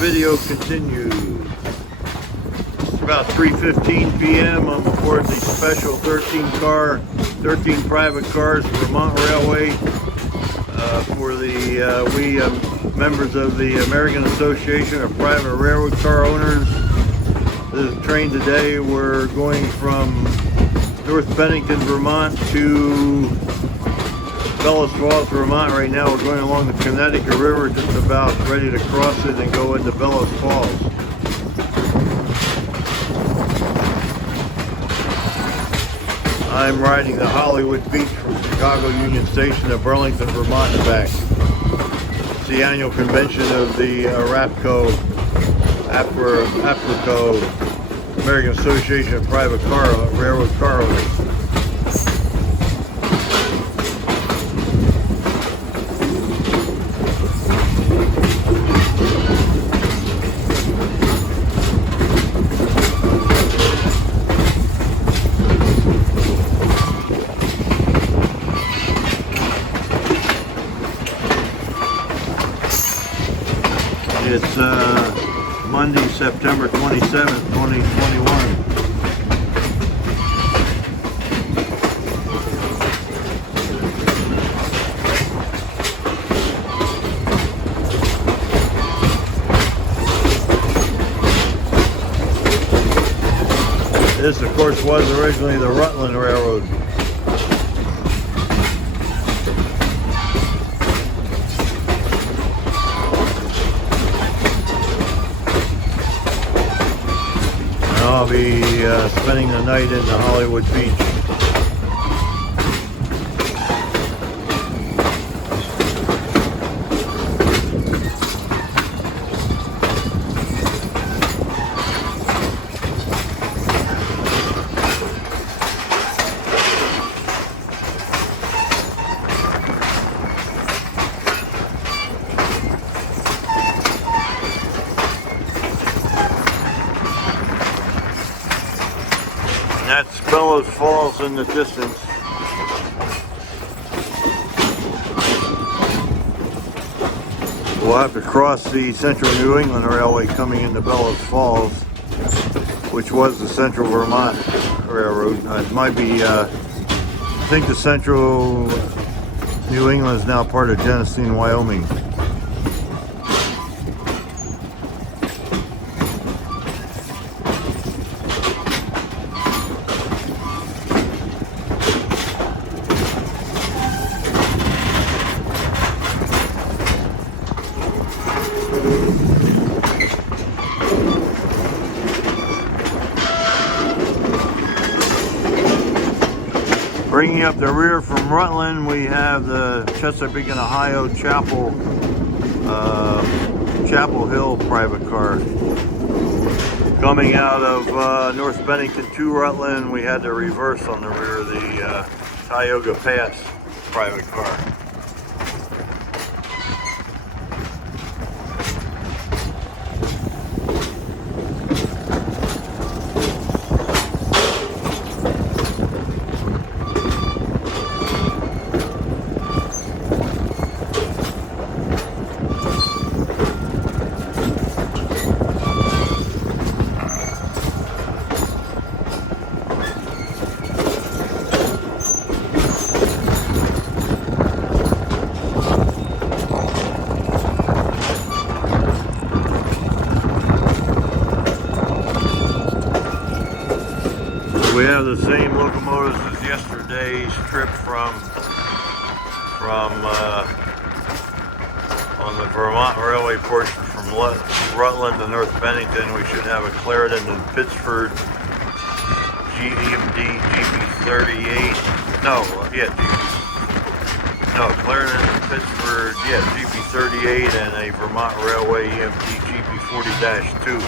video continues. It's about 3:15 p.m. I'm aboard the special 13 private cars Vermont Railway for the members of the American Association of Private Railroad Car Owners. This train today, we're going from North Bennington, Vermont to Bellows Falls, Vermont. Right now we're going along the Connecticut River, just about ready to cross it and go into Bellows Falls. I'm riding the Hollywood Beach from Chicago Union Station to Burlington, Vermont and back. It's the annual convention of the AAPRCO, American Association of Private Railroad Car Owners. It's Monday, September 27th, 2021. This, of course, was originally the Rutland Railroad. I'll be spending the night in the Hollywood Beach. That's Bellows Falls in the distance. We'll have to cross the Central New England Railway coming into Bellows Falls, which was the Central Vermont Railroad. It might be, I think the Central New England is now part of Genesee, Wyoming. Bringing up the rear from Rutland, we have the Chesapeake and Ohio Chapel Hill private car. Coming out of North Bennington to Rutland, we had the reverse on the rear, the Tioga Pass private car. We have the same locomotives as yesterday's trip from on the Vermont Railway portion from Rutland to North Bennington. We should have a Clarendon and Pittsford GMD GP38. Clarendon and Pittsford, GP38, and a Vermont Railway EMD GP40-2.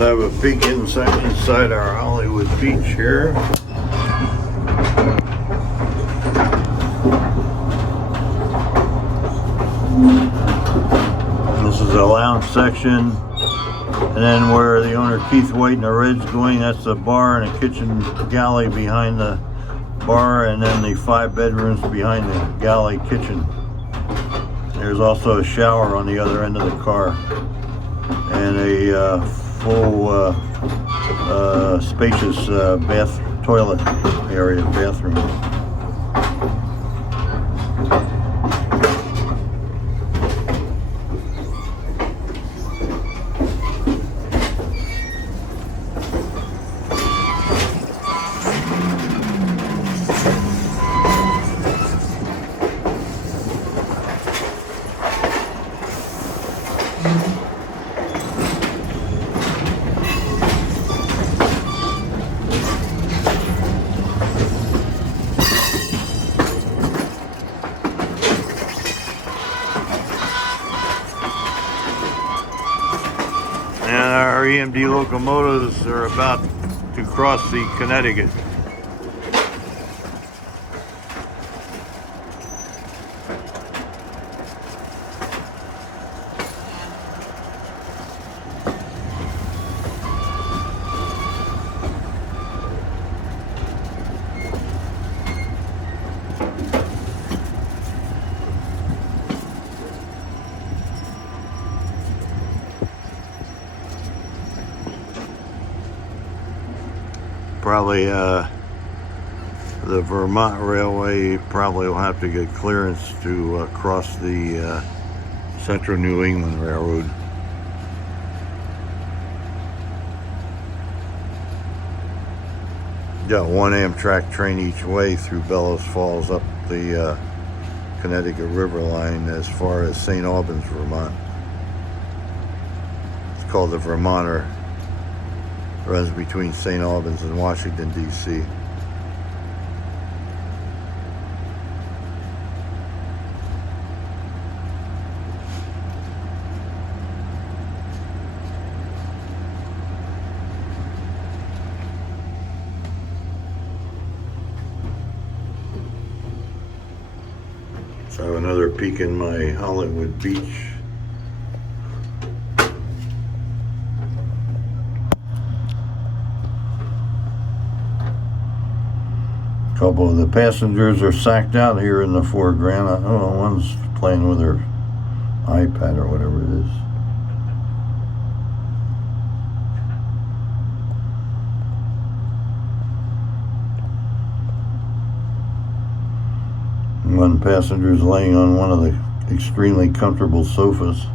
Have a peek inside our Hollywood Beach here. This is the lounge section, and then where the owner Keith White and the Reds going, that's the bar and a kitchen galley behind the bar, and then the 5 bedrooms behind the galley kitchen. There's also a shower on the other end of the car, and a full spacious toilet area, bathroom. Our EMD locomotives are about to cross the Connecticut. Probably the Vermont Railway probably will have to get clearance to cross the Central New England Railroad. Got one Amtrak train each way through Bellows Falls up the Connecticut River line as far as St. Albans, Vermont. It's called the Vermonter. Runs between St. Albans and Washington, D.C. So I have another peek in my Hollywood Beach. A couple of the passengers are sacked out here in the foreground. I don't know, one's playing with her iPad or whatever it is. One passenger is laying on one of the extremely comfortable sofas.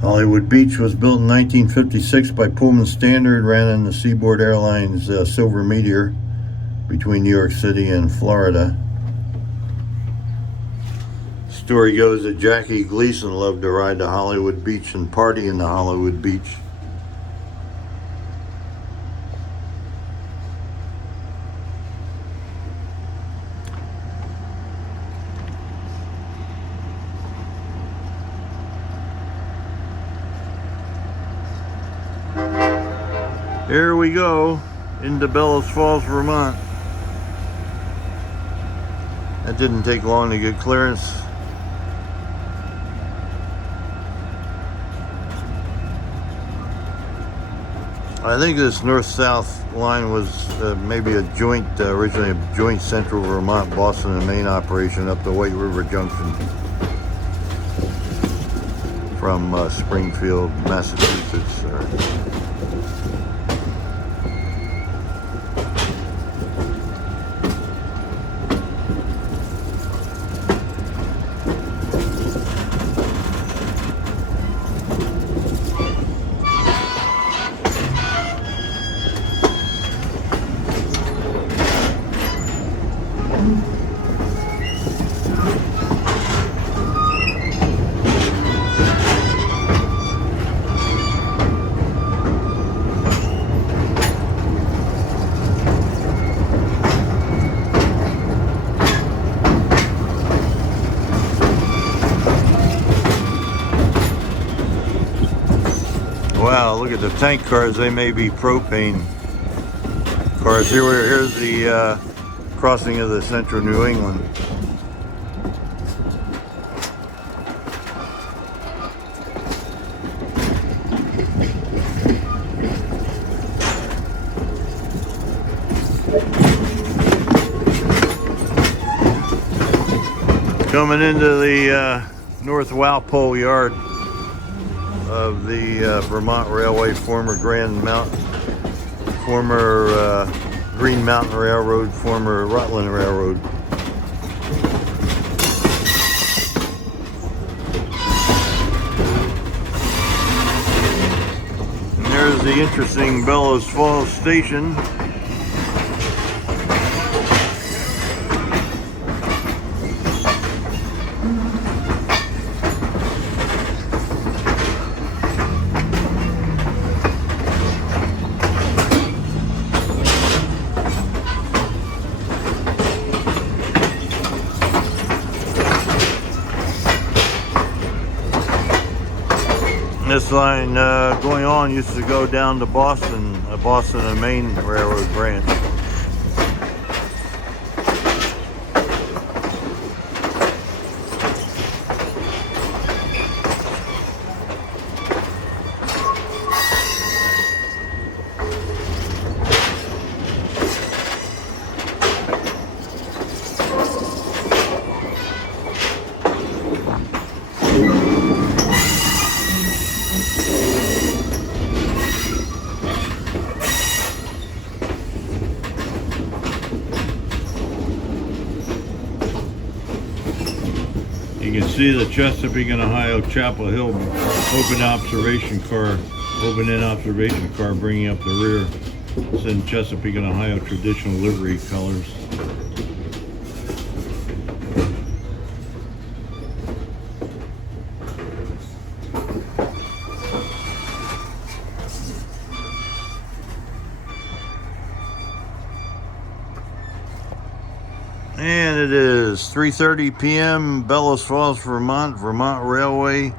Hollywood Beach was built in 1956 by Pullman Standard, ran in the Seaboard Airlines Silver Meteor between New York City and Florida. Story goes that Jackie Gleason loved to ride to Hollywood Beach and party in the Hollywood Beach. Here we go into Bellows Falls, Vermont. That didn't take long to get clearance. I think this north-south line was maybe a joint, originally a joint Central Vermont, Boston and Maine operation up the White River Junction from Springfield, Massachusetts. at the tank cars, they may be propane cars. Here's the crossing of the central New England. Coming into the North Walpole yard of the Vermont Railway, former Green Mountain Railroad, former Rutland Railroad. And there's the interesting Bellows Falls station. This line going on used to go down to Boston, Boston and Maine Railroad branch. You can see the Chesapeake and Ohio Chapel Hill open in observation car bringing up the rear. It's in Chesapeake and Ohio traditional livery colors. And it is 3:30 p.m. Bellows Falls, Vermont Railway.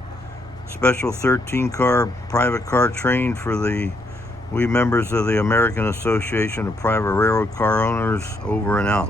Special 13-car private car train for we members of the American Association of Private Railroad Car Owners, over and out.